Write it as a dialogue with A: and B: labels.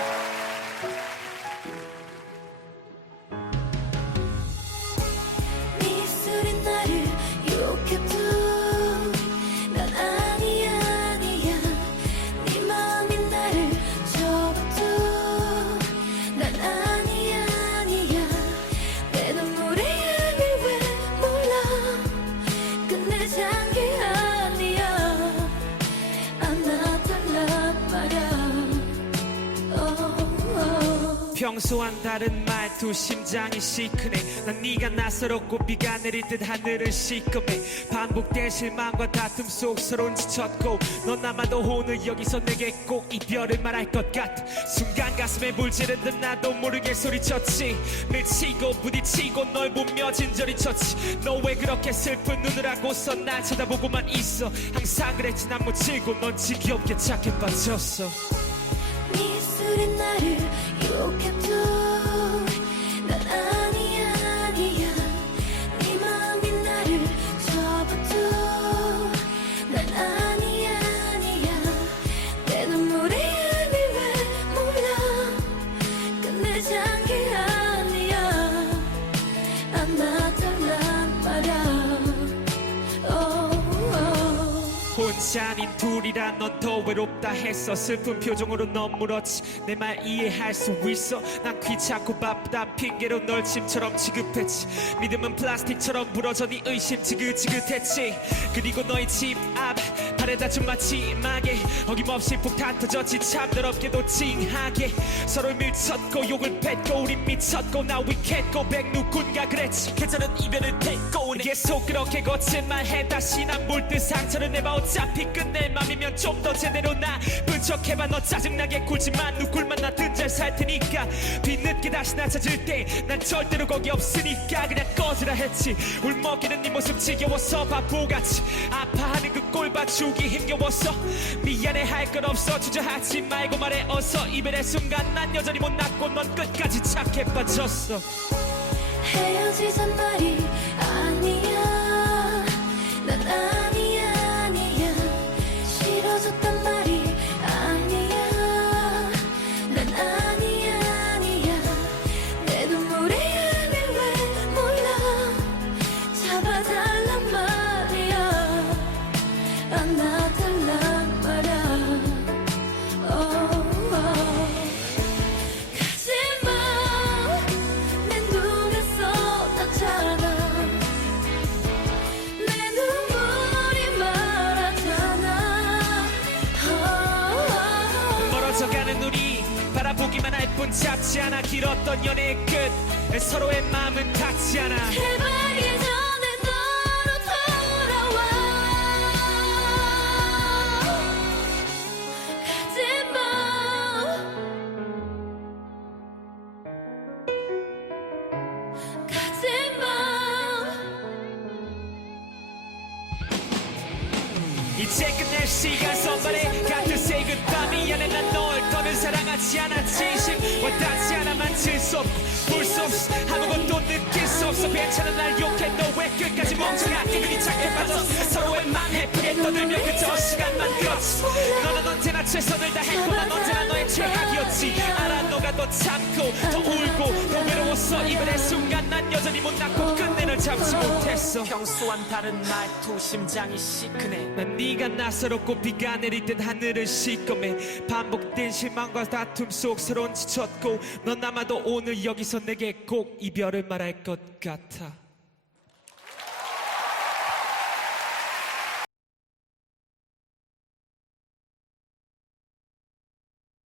A: 네
B: 평소와는 다른 말투 심장이 시큰해. 난 네가 낯설었고 비가 내릴 듯 하늘은 시커매 반복된 실망과 다툼 속 서론 지쳤고 넌 아마도 오늘 여기서 내게 꼭 이별을 말할 것 같아. 순간 가슴에 물지른 듯 나도 모르게 소리쳤지. 밀치고 부딪히고 널 보며 진저리 쳤지. 너 왜 그렇게 슬픈 눈을 하고서 날 쳐다보고만 있어? 항상 그랬지 난 묻히고 넌 지겹게 착해 빠졌어.
A: 네 입술이 나를 Broken can
B: 아닌 둘이라 넌 더 외롭다 했어 슬픈 표정으로 넌 물었지. 내 말 이해할 수 있어. 난 귀찮고 바쁘다 핑계로 널 짐처럼 취급했지. 믿음은 플라스틱처럼 부러져 네 의심 지긋지긋했지. 그리고 너의 집앞 바래다 준 마지막에 어김없이 폭탄 터졌지. 참 더럽게도 찡하게. 서로를 밀쳤고 욕을 뱉고 우린 미쳤고 can't go back 누군가 그랬지. 계절은 이별을 택고 계속 그렇게 거친 말 해 다시 난 물듯 상처를 내봐. 어차피 끝낼 맘이면 좀 더 제대로 나 분척해봐. 너 짜증나게 굴지만 누굴 만나든 잘 살 테니까. 뒤늦게 다시 나 찾을 때 난 절대로 거기 없으니까. 그냥 꺼지라 했지. 울먹이는 네 모습 지겨워서 바보같이 아파하는 그 꼴 봐 주기 힘겨워서. 미안해 할 건 없어. 주저하지 말고 말해. 어서 이별의 순간 난 여전히 못났고 넌 끝까지 착해 빠졌어.
A: 헤어지잔 말이 잡지
B: 않아 길었던 연애의 끝. 서로의 마음은 닿지 않아.
A: 제발 예전의 너로 돌아와. 가지마. 가지마.
B: 이제 끝낼 시간 선발에 같은 say goodbye. 미안해 난널 더는 사랑하지 않아 진심 와닿지 않아 만질 수 없고 볼수 없어. 아무것도 느낄 수 없어. 괜찮아 날 욕해. 너 왜 끝까지 멍청하게 그리 착해 빠졌어. 서로의 맘 해프게 떠들며 그저 시간만 끌었지 너는 언제나 최선을 다했고 난 언제나 너의 최악이었지. 알아 너가 더 참고 더 울고 더 외로웠어. 이별의 순간 난 여전히 못났고 끝 잡지 못했어.
C: 평소와는 다른 말투 심장이 시큰해.
B: 난 네가 낯설었고 비가 내릴 듯 하늘은 시꺼매 반복된 실망과 다툼 속 서론 지쳤고 넌 아마도 오늘 여기서 내게 꼭 이별을 말할 것 같아